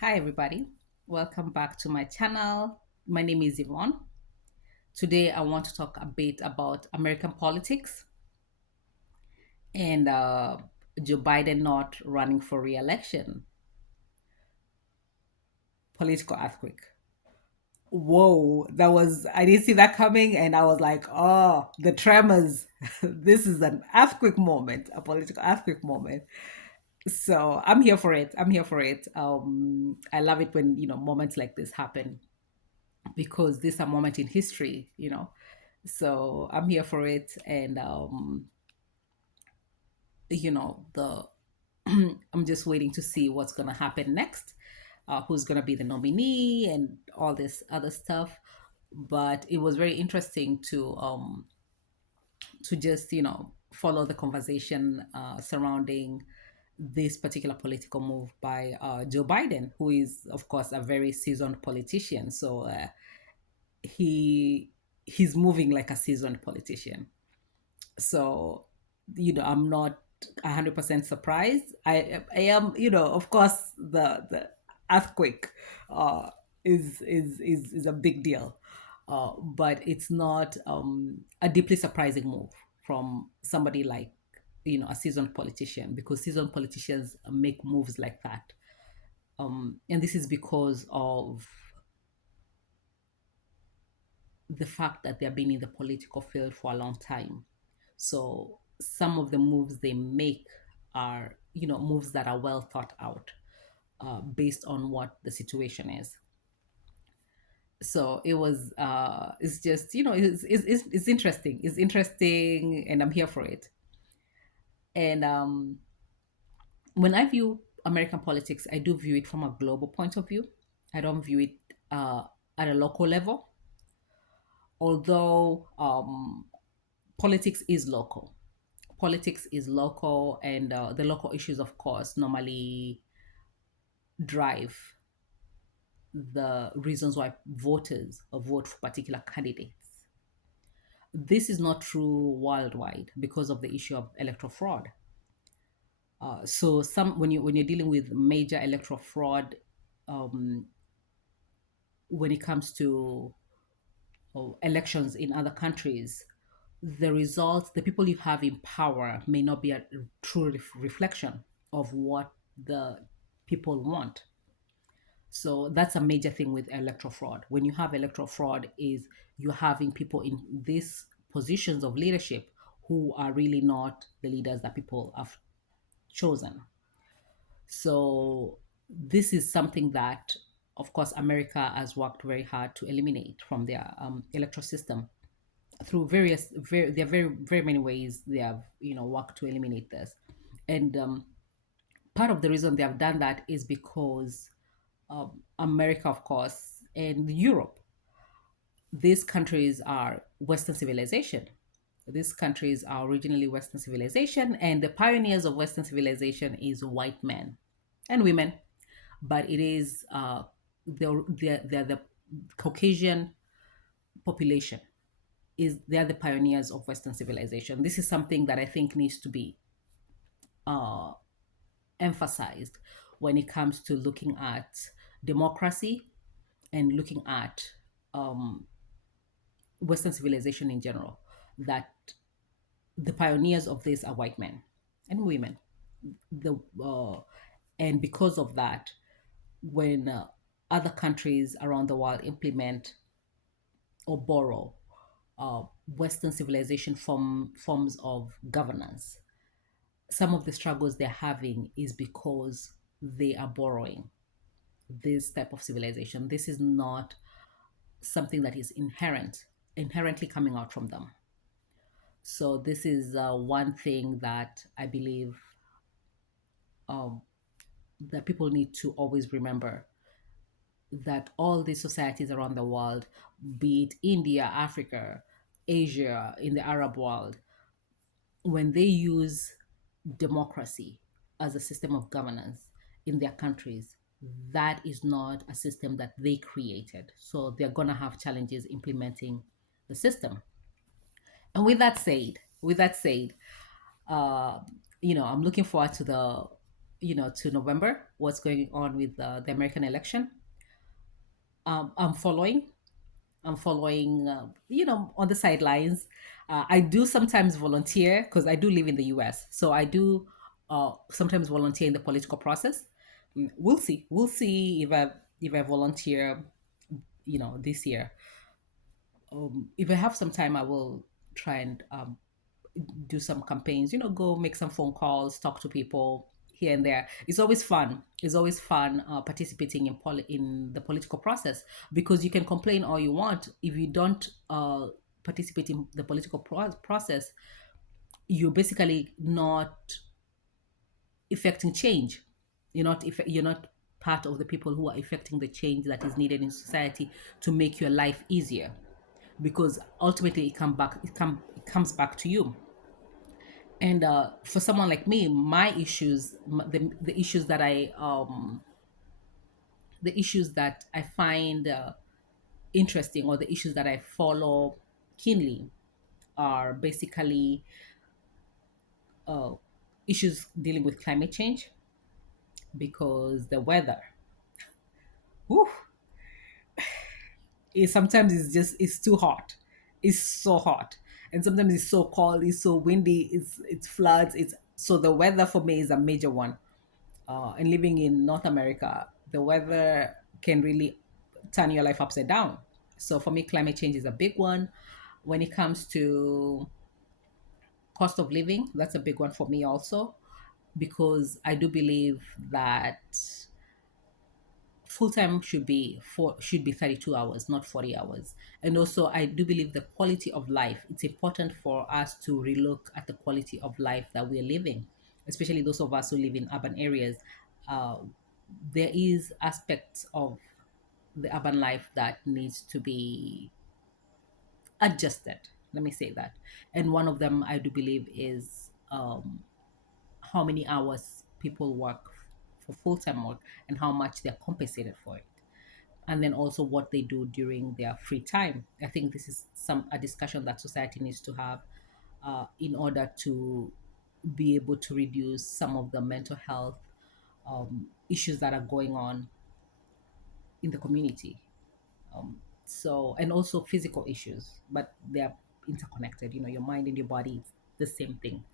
Hi, everybody. Welcome back to my channel. My name is Yvonne. Today, I want to talk a bit about American politics and Joe Biden not running for re election. Political earthquake. Whoa, I didn't see that coming. And I was like, oh, the tremors. This is an earthquake moment, a political earthquake moment. So I'm here for it. I'm here for it. I love it when, moments like this happen because this is a moment in history. So I'm here for it, and the I'm just waiting to see what's gonna happen next, who's gonna be the nominee, and all this other stuff. But it was very interesting to just follow the conversation surrounding this particular political move by Joe Biden, who is of course a very seasoned politician. So he he's moving like a seasoned politician. So I'm not 100% surprised. I am, of course, the earthquake uh is a big deal, but it's not a deeply surprising move from somebody like a seasoned politician, because seasoned politicians make moves like that. And this is because of the fact that they've been in the political field for a long time. So some of the moves they make are, moves that are well thought out, based on what the situation is. So it's just, it's interesting. It's interesting, and I'm here for it. And when I view American politics, I do view it from a global point of view. I don't view it at a local level, although politics is local. Politics is local, and the local issues, of course, normally drive the reasons why voters vote for particular candidates. This is not true worldwide because of the issue of electoral fraud. So when you're dealing with major electoral fraud, um, when it comes to elections in other countries, the results, the people you have in power may not be a true reflection of what the people want. So that's a major thing with electoral fraud. When you have electoral fraud, is you're having people in these positions of leadership who are really not the leaders that people have chosen. So this is something that, of course, America has worked very hard to eliminate from their electoral system through there are very many ways they have worked to eliminate this. And part of the reason they have done that is because America, of course, and Europe, these countries are Western civilization. These countries are originally Western civilization, and the pioneers of Western civilization is white men and women, but it is they're the Caucasian population, is they're the pioneers of Western civilization. This is something that I think needs to be uh, emphasized when it comes to looking at democracy and looking at um, Western civilization in general. That the pioneers of this are white men and women. The and because of that, when other countries around the world implement or borrow Western civilization forms of governance, some of the struggles they're having is because they are borrowing this type of civilization. This is not something that is inherently coming out from them. So this is one thing that I believe um, that people need to always remember, that all these societies around the world, be it India, Africa, Asia, in the Arab world, when they use democracy as a system of governance in their countries, that is not a system that they created. So they're going to have challenges implementing the system. And with that said, uh, I'm looking forward to the to November, what's going on with the American election. I'm following. I'm following, on the sidelines. I do sometimes volunteer because I do live in the US. So I do sometimes volunteer in the political process. We'll see. We'll see if I volunteer, this year. If I have some time, I will try and do some campaigns. Go make some phone calls, talk to people here and there. It's always fun. It's always fun participating in the political process, because you can complain all you want. If you don't participate in the political process, you're basically not effecting change. You're not part of the people who are effecting the change that is needed in society to make your life easier, because ultimately it comes back to you. And for someone like me, my issues, the issues that I find interesting, or the issues that I follow keenly, are basically uh, issues dealing with climate change, because the weather, whew, sometimes it's too hot. It's so hot, and sometimes it's so cold. It's so windy. It's floods. It's so the weather for me is a major one. And living in North America, the weather can really turn your life upside down. So for me, climate change is a big one. When it comes to cost of living, that's a big one for me also, because I do believe that full time should be 32 hours, not 40 hours. And also, I do believe the quality of life. It's important for us to relook at the quality of life that we're living, especially those of us who live in urban areas. Uh, there is aspects of the urban life that needs to be adjusted. Let me say that. And one of them, I do believe, is how many hours people work for full time work, and how much they're compensated for it. And then also what they do during their free time. I think this is a discussion that society needs to have in order to be able to reduce some of the mental health issues that are going on in the community. Um, and also physical issues, but they're interconnected. Your mind and your body, it's the same thing.